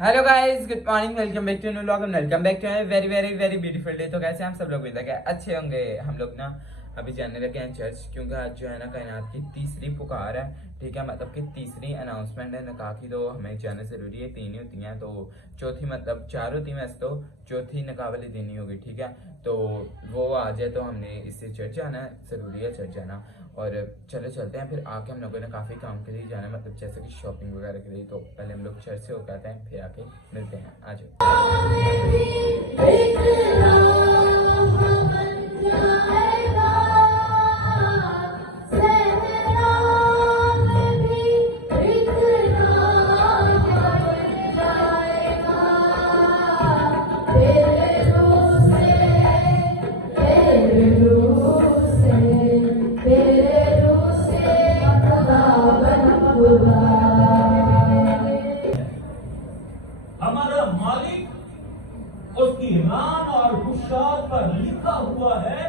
Hello guys, good morning, welcome back to new vlog, welcome back to very very very beautiful day. तो कैसे हैं आप सब लोग? मिलता है अच्छे होंगे। हम लोग ना अभी जाने लगे हैं चर्च, क्योंकि आज जो है ना कायनात की तीसरी पुकार है। ठीक है, मतलब कि तीसरी अनाउंसमेंट है निकाह की, तो हमें जाना जरूरी है। तीन ही होती हैं, तो चौथी मतलब चार होती हैं वैसे, तो चौथी निकाह वाली दिन ही होगी। ठीक है, तो वो आ जाए तो हमने इससे चर्च जाना है, जरूरी है चर्च जाना। और चलो चलते हैं। फिर आके हम लोगों ने काफ़ी काम के लिए जाना है, मतलब जैसे कि शॉपिंग वगैरह के लिए। तो पहले हम लोग चर्च से होकर आते हैं, फिर आके मिलते हैं। आ हमारा मालिक उसकी रान और कुशाद पर लिखा हुआ है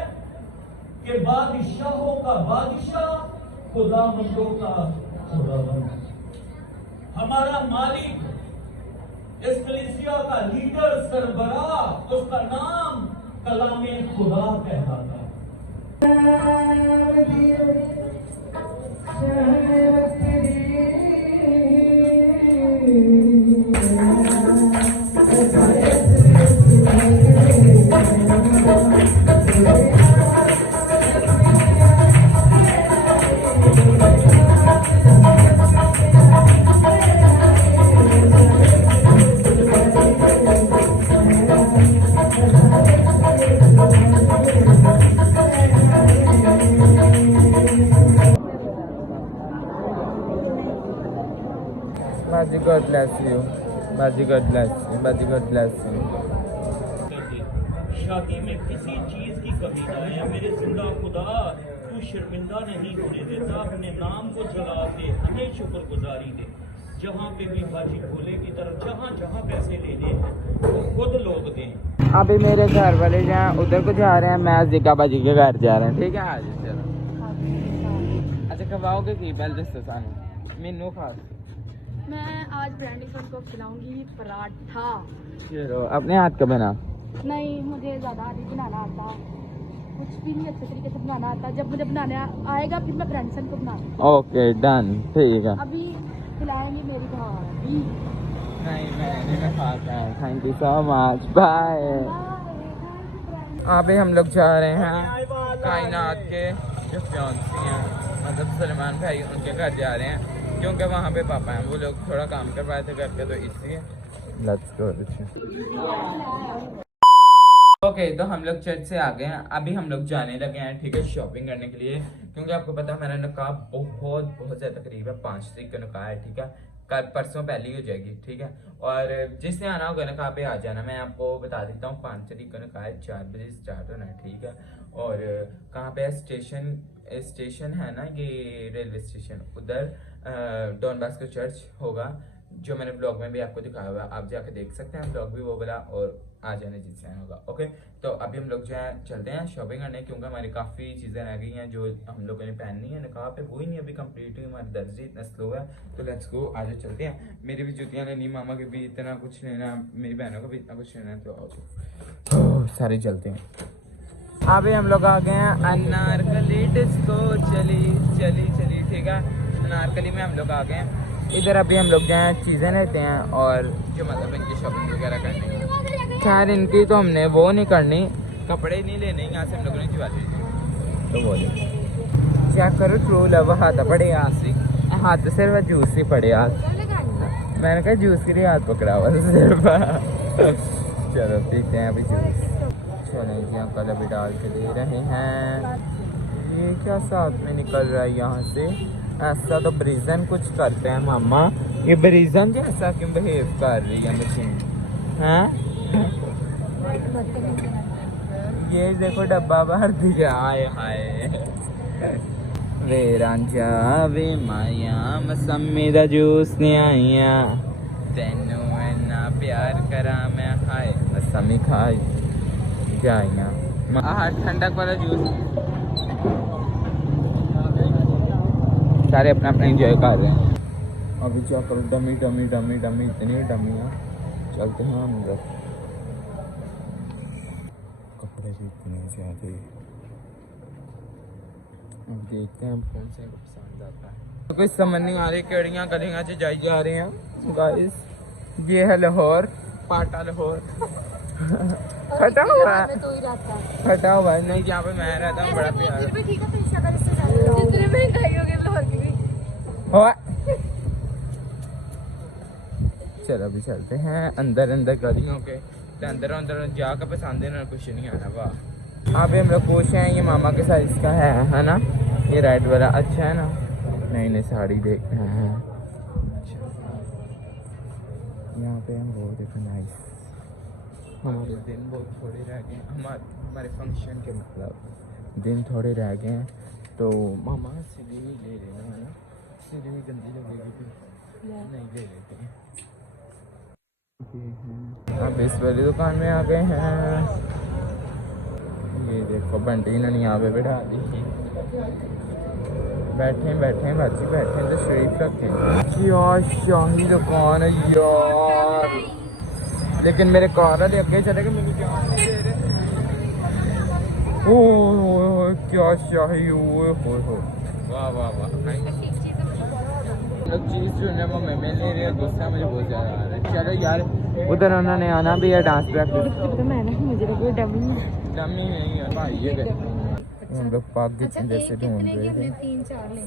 कि बादशाहों का बादशाह खुदावंदों का खुदावंद। हमारा मालिक इस कलीसिया का लीडर सरबराह, उसका नाम कलामे खुदा कहलाता है। Baji, God bless you. Baji, God bless you. Baji, God bless you. शादी में किसी चीज की कमी ना आए। मेरे जिंदा खुदा, तू शर्मिंदा नहीं होने देता। अपने नाम को जला दे, हमें शुक्रगुजारी दे। जहाँ पे भी बाजी भोले की तरफ जहाँ जहाँ पैसे लेने हैं वो खुद लोग दें। अभी मेरे घर वाले जहाँ उधर को जा रहे हैं, मैं जिका बाजी के घर जा रहे हैं। ठीक है, आज चलो। अच्छा, खवाओगे की पहले दसो सानू मेनू खास। मैं आज ब्रांडी सर को खिलाऊंगी पराठा। चलो, अपने हाथ का बना। नहीं, मुझे ज़्यादा नहीं बनाना आता, कुछ भी नहीं अच्छे तरीके से बनाना आता। जब मुझे बनाने आएगा फिर मैं ब्रांडी सर को बनाऊंगी। ओके, डन, ठीक है। अभी खिलाएंगी मेरी भाभी। नहीं, मैं खाता हूँ। Thank you so much, bye. अभी हम लोग जा रहे हैं कायनात के जो फियांसी हैं, मतलब सलमान भाई, उनके घर जा रहे हैं, क्योंकि वहाँ पे पापा हैं। वो लोग थोड़ा काम करवाए थे घर के, तो इसलिए लेट्स गो। ओके, तो हम लोग चर्च से आ गए हैं। अभी हम लोग जाने लगे हैं, ठीक है, शॉपिंग करने के लिए, क्योंकि आपको पता है मेरा निकाह बहुत ज़्यादा करीब है। 5 तारीख का निकाह है। ठीक है, कल परसों पहले ही हो जाएगी। ठीक है, और जिसने आना होगा निकाह पे आ जाना। मैं आपको बता देता हूँ, 5 तारीख का निकाह है, 4 बजे स्टार्ट होना है। ठीक है, और कहाँ पे है? स्टेशन है ना, ये रेलवे स्टेशन, उधर डॉन बॉस्को चर्च होगा, जो मैंने ब्लॉग में भी आपको दिखाया हुआ है। आप जाके देख सकते हैं ब्लॉग भी वो वाला, और आ जाने जिससे होगा। ओके, तो अभी हम लोग जो है चलते हैं शॉपिंग करने, क्योंकि हमारी काफ़ी चीज़ें रह गई हैं जो हम लोगों ने पहननी है। निकाह पे हुई नहीं अभी कंप्लीट हुई, हमारी दर्जी इतना स्लो है। तो लेट्स गो, आज चलते हैं। मेरी भी जूतियाँ लेनी, मामा के भी इतना कुछ लेना, मेरी बहनों का भी इतना कुछ लेना है। तो आओ सारे चलते हैं। अभी हम लोग आ गए हैं अनारकली डिस्को। चली चली चली, ठीक है, अनारकली में हम लोग आ गए हैं। इधर अभी हम लोग जो है चीज़ें लेते हैं, और जो मतलब इनकी शॉपिंग वगैरह करनी है। खैर, इनकी तो हमने वो नहीं करनी, कपड़े नहीं लेने, यहाँ से हम लोगों ने ज्वेलरी ली। तो बोले चेक करो, ट्रू लव हाथ पड़े हाथ सिर्फ जूस ही पड़े हाथ। मैंने कहा जूस के लिए हाथ पकड़ा हुआ सिर्फ। चलो पीते हैं अभी जूस। चलो जी, अंकल अभी डाल के दे रहे हैं। ये क्या साथ में निकल रहा है यहाँ से? ऐसा तो ब्रीजन कुछ करते हैं मामा। ये ब्रीजन जैसा क्यों बिहेव कर रही है मशीन? हैं? ये देखो डब्बा भर दिया। हाय हाय, वे रांझा वे माया, मसम्मी दा जूस नहीं आईया, तेनू इन्ना प्यार करा मैं, हाय मसम्मी खाई जाइया। ठंडक वाला जूस। सारे अपना अपना एंजॉय कर रहे हैं। अभी चेक करो, डमी डमी डमी डमी, इतनी डमियाँ चलते हैं अंदर। कपड़े भी इतने ज्यादा, अब देखते हैं कौन से को पसंद आता है। तो कुछ समझ नहीं आ रही केड़ियाँ गलियाँ से जाई जा रहे हैं गाइस। ये है लाहौर, पाटा लाहौर। फटा हुआ है, फटा हुआ है। नहीं, जहाँ पे मैं रहता हूँ बड़ा प्यार है। चलो अभी चलते हैं अंदर अंदर गलियों के, तो अंदर अंदर जाकर पसंद है ना, कुछ नहीं आना। वाह, आप हम लोग पूछ रहे हैं ये मामा के साइज का है ना? ये रेड वाला अच्छा है ना? नई नई साड़ी देख रहे हैं। अच्छा, यहाँ पे हम वो देखो नाइस। हमारे दिन बहुत थोड़े रह गए, हमारे फंक्शन के मतलब दिन थोड़े रह गए हैं, तो मामा सीधी ही ले लेना है ना? सीधी ही गंदी लगेगी फिर नहीं ले लेते हैं। अब इस वाली दुकान में आ गए हैं। ये देखो बंटी इन्होंने यहाँ पे बैठा दी। बैठे बैठे बाजी बैठे तो शरीफ रखे। यार शाही दुकान है यार, लेकिन मेरे कार वाले अगे चले गए, मेरी जान नहीं दे रहे। ओह क्या शाही, ओए हो वाह वाह वाह। चीज़ चुनने में मैं ले रही है, गुस्सा मुझे बहुत ज़्यादा आ रहा है। चलो यार, उधर उन्होंने आना भी है डांस प्रैक्टिस। डमी नहीं है भाई, ये हम लोग पाक जैसे ढूंढ रहे थे।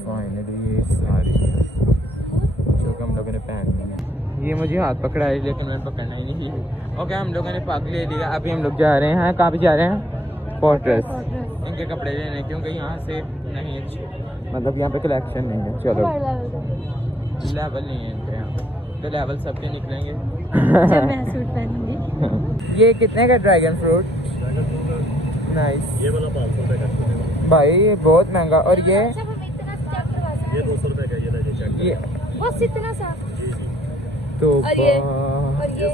फाइनली ये सारी जो हम लोगों ने पहनी है, ये मुझे हाथ पकड़ाई लेकिन मैंने पकड़ना ही नहीं। ओके, हम लोगों ने पाक ले लिया। अभी हम लोग जा रहे हैं, कहाँ पे जा रहे हैं? पोर्ट्रेस। इनके कपड़े लेने, क्योंकि यहाँ से नहीं अच्छे, मतलब यहाँ पे कलेक्शन नहीं है। चलो लेवल नहीं है इनके यहाँ, तो लेवल सबके निकलेंगे। जब मैं सूट पहनूंगी। ये कितने का ड्रैगन फ्रूट? नाइस। ये वाला 500 रुपये का भाई ये बहुत महंगा। और ये 200 रुपये का, ये बस इतना सा। तो और ये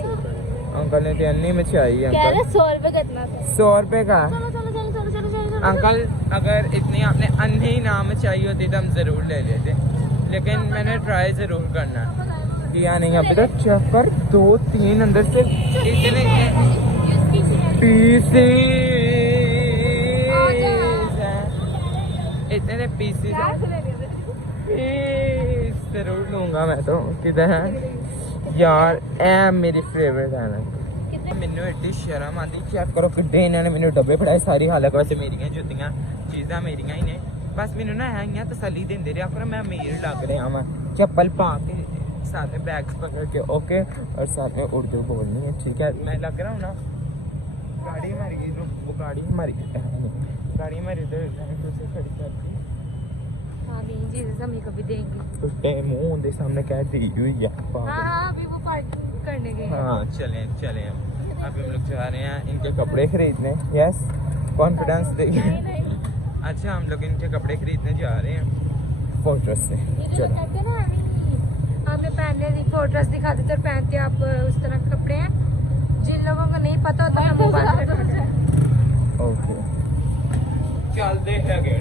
अंकल ने अन्नी में चाहिए। अंकल 100 रुपए का इतना था। 100 रुपए का। चलो। अंकल अगर इतनी आपने अन्नी नाम चाहिए होती तो हम जरूर ले लेते, लेकिन मैंने ट्राई जरूर करना किया नहीं। अभी तक चेक कर, 2-3 अंदर से इतने पीसीस इतने पीसीस जरूर लूंगा मैं तो। किधर है यार? ए मेरी फेवरेट है ना। मैनू एड्डी शर्म आती, चेक करो किड्डे इन्होंने मैनू डब्बे फड़ाए। सारी हालत वैसे मेरियां जुत्तियां चीज़ां मेरियां ही ने, बस मैनू ना है तसली देंदे रहा करो, मैं अमीर लग रहा मैं। चप्पल पा के साथ में बैग्स पकड़ के, ओके, और साथ में उर्दू बोलनी है, ठीक है? मैं लग रहा हूँ ना। गाड़ी हमारी वो गाड़ी हमारी इधर खड़ी कर दी। हाँ नहीं जी, हमें कभी देंगे। टुट्टे मुंह उनके सामने कह दी हुई है। हाँ अभी वो पार्टी करने गए। हाँ चलें अभी हम लोग जा रहे हैं इनके कपड़े खरीदने। यस, कॉन्फिडेंस देखिए। अच्छा, हम लोग इनके कपड़े खरीदने जा रहे हैं फोर्ट्रेस से। चलो कहते ना हमें पहनने दी फोर्ट्रेस दिखाते तो पहनते आप उस तरह के कपड़े हैं। जिन लोगों को नहीं पता होता हम ओके चलते हैं गए।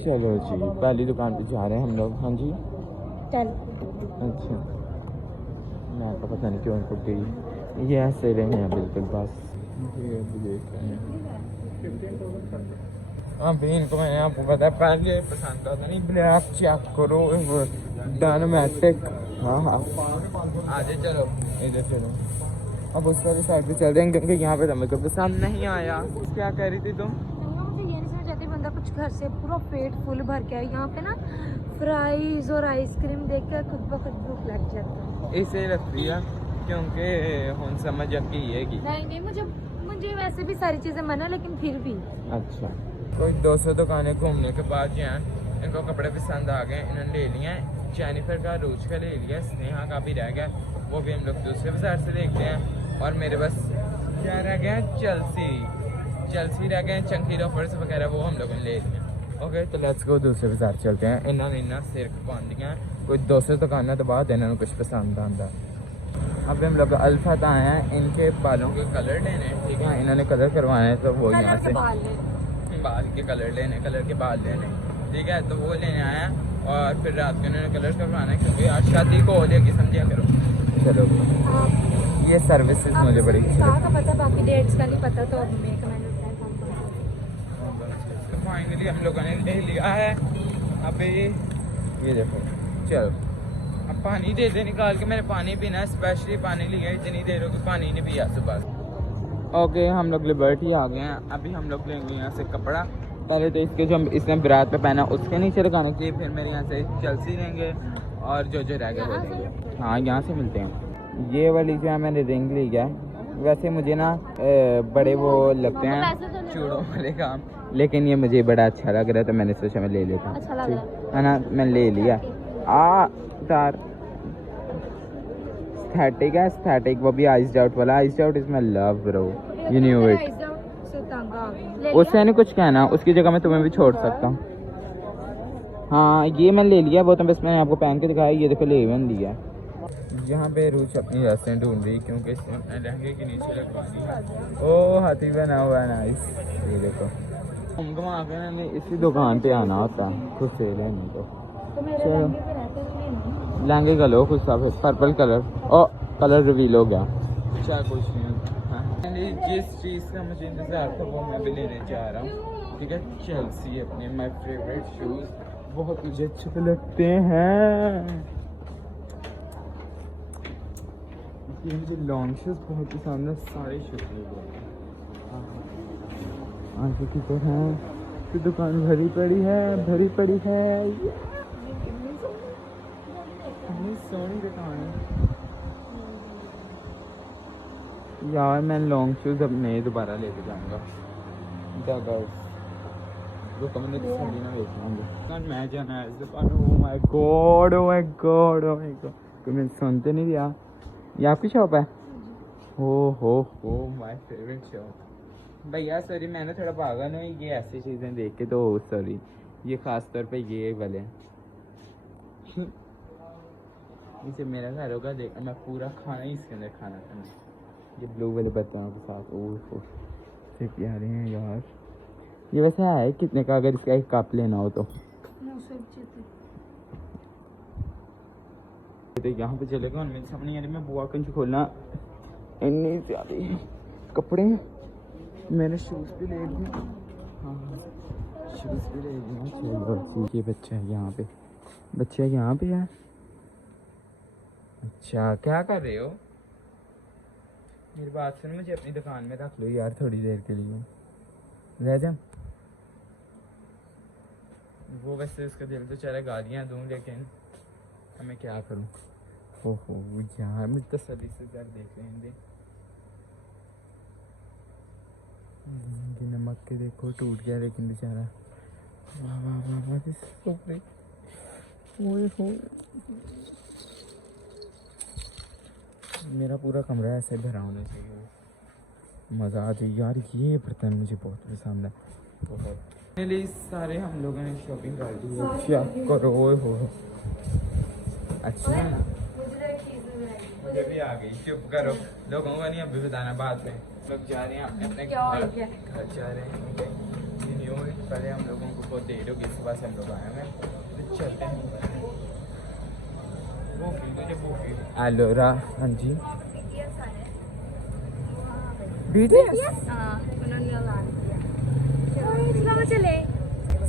चलो जी, पहली दुकान पे जा रहे हैं हम लोग। हाँ जी चल। अच्छा, मैं तो पता नहीं क्यों उनको गई। ये ऐसे रहे हैं बिल्कुल बस। ये अभी देख रहे हैं। अभी इनको मैंने आपको बताया पहले पसंद आता नहीं। ब्लैक चेक करो, डायनामेटिक। हाँ आजे चलो इधर चलो। अब उस वाली साइड पे चल रहे हैं क्योंकि यहाँ पे तो मेरे को पसंद नहीं आया। क्या कह रही थी तुम? बंदा कुछ घर से पूरा पेट फुल भर के आया, यहाँ पे ना फ्राइज और आइसक्रीम देख कर खुद ब खुद भूख लग जाता है। इसे लगती है क्योंकि हम समझ की है कि नहीं मुझे वैसे भी सारी चीजें मना, लेकिन फिर भी। अच्छा, कोई 200 दुकानें घूमने के बाद जो है इनको कपड़े पसंद आ गए, इन्होंने ले लिया है। जेनिफर का, रोज का ले लिया, स्नेहा का भी रह गया, वो भी हम लोग दूसरे बाजार से देखते हैं। और मेरे बस क्या रह गया? चेल्सी रह गए, चंकी रफर्स वगैरह, वो हम लोगों ने ले लिया। ओके, तो लेट्स गो, दूसरे बाजार चलते हैं। इन्होंने इन्ना सिर खपान दिया कोई 200 दुकानों के बाद इन्होंने कुछ पसंद आता। अब हम लोग अल्फात आए हैं इनके बालों के कलर लेने, ठीक है? इन्होंने कलर करवाना है, तो वो यहाँ से बाल के कलर लेने, कलर के बाल लेने, ठीक है? तो वो लेने आया और फिर रात को इन्होंने कलर करवाना है, क्योंकि आज शादी को हो जाएगी, समझिया करो। चलो ये सर्विसेज मुझे बड़ी अच्छी का पता, बाकी डेट्स का नहीं पता, तो अब मेक मैंने फाइनली हम लोगों ने ले लिया है। अबे ये देखो, चलो अब पानी दे दे निकाल के, मैंने पानी पीना है, स्पेशली पानी लिया, इतनी देर हो गई पानी नहीं पिया सुबह। ओके हम लोग लिबर्टी आ गए हैं। अभी हम लोग लेंगे यहाँ से कपड़ा, पहले तो इसके जो इसने बारात पे पहना उसके नीचे लगाना चाहिए, फिर मेरे यहाँ से चलसी लेंगे और जो रह गए वो लेंगे। हाँ यहाँ से मिलते हैं। ये वाली जो है मैंने रिंग ली है, वैसे मुझे ना बड़े वो लगते हैं चूड़ों वाले काम, लेकिन ये मुझे बड़ा अच्छा लग रहा है तो मैंने सोचा मैं ले लेता अच्छा लग रहा हूँ, है ना, मैंने ले लिया। तार एस्थेटिक है, एस्थेटिक, वो भी आइस्ड आउट वाला। Iced out is my love bro, you knew it. उससे नहीं कुछ कहना, उसकी जगह मैं तुम्हें भी छोड़ सकता हूँ। हाँ ये मैंने ले लिया, वो तो बस मैंने आपको पहन के दिखाया। ये देखो ले लिया। यहाँ पे रूच अपनी रास्ते ढूंढ रही क्योंकि इसने अपने लहंगे के नीचे लगवानी है। ओ हाथी बना हुआ है, नाइस। ये देखो हम घुमा के मैंने इसी दुकान पे आना होता है खुद से लेने को। तो मेरे लहंगे पे रहते थे नहीं। लहंगे का लो खुद सा, पर्पल कलर, ओ कलर रिवील हो गया। चाहे कुछ नहीं, जिस चीज़ का मुझे इंतजार था वो मैं भी लेने जा रहा हूँ, ठीक है। चेल्सी अपने माय फेवरेट शूज़, बहुत मुझे अच्छे लगते हैं। ये मुझे लॉन्ग शूज़ बहुत पसंद है, सारे शूज़ आगे की तरह की दुकान भरी पड़ी है, भरी पड़ी है। सोनी दुकान है यार। मैं लॉन्ग शूज़ अपने दोबारा लेके जाऊँगा। रुको मैंने साड़ी ना बेचना, मैं जाना है इस दुकान। Oh my God, oh my God, oh my God, तो मैं सुनते नहीं गया। ये आपकी शॉप है? हो माय फेवरेट शॉप। भैया सॉरी मैं ना थोड़ा पागल हूँ, ये ऐसी चीज़ें देख के तो सॉरी। ये ख़ास तौर पे ये वाले इसे मेरा घर होगा, देख मैं पूरा खाना ही इसके अंदर खाना था। ये ब्लू वाले बर्तनों के साथ, ओह से प्यारे हैं यार। ये वैसे है कितने का अगर इसका एक कप लेना हो तो? तो यहाँ पे चलेगा मेरे सामने, यानी मैं बुआ कंज खोलना इतनी ज़्यादा कपड़े। मैंने शूज़ भी ले लिए, हाँ शूज़ भी ले लिए। चलो ये बच्चा है यहाँ पे, बच्चा यहाँ पे है। अच्छा क्या कर रहे हो? मेरी बात सुन, मुझे अपनी दुकान में रख लो यार थोड़ी देर के लिए, रह जा। वो वैसे उसका दिल तो चाहे गालियाँ दूँ, लेकिन मैं क्या करूँ। ओहो यार मुझे तसल्ली से यार देख रहे हैं। नमक के देखो टूट गया, लेकिन बेचारा मेरा पूरा कमरा ऐसे भरा होना चाहिए, मज़ा आ जाए यार। ये बर्तन मुझे बहुत पसंद है, बहुत। लिए सारे हम लोगों ने शॉपिंग कर दी है। क्या करो हो, अच्छा है ना, मुझे भी आ गई। चुप करो, लोगों को नहीं अभी बताना, बाद में। लोग जा रहे हैं अपने अपने घर जा रहे हैं। पहले हम लोगों को बहुत देर होगी, सुबह से हम लोग आए हैं, तो चलते हैं। एलोरा, हाँ जी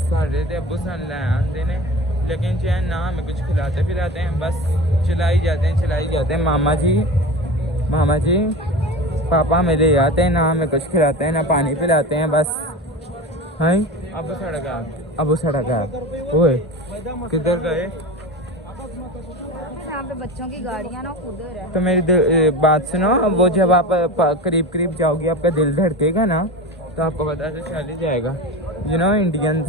साढ़े तो अबू सन ले आते ने, लेकिन चाहे ना हमें कुछ खिलाते पिलाते हैं, बस चलाई जाते हैं। मामा जी पापा हमें ले आते हैं, ना हमें कुछ खिलाते हैं ना पानी पिलाते हैं, बस। हाँ अबू सड़क ओए किधर गए? यहाँ पे बच्चों की गाड़ियाँ ना उधर है। तो मेरी बात सुनो, वो जब आप करीब जाओगे आपका दिल धड़केगा ना, तो आपको पता तो चल ही जाएगा। You know Indians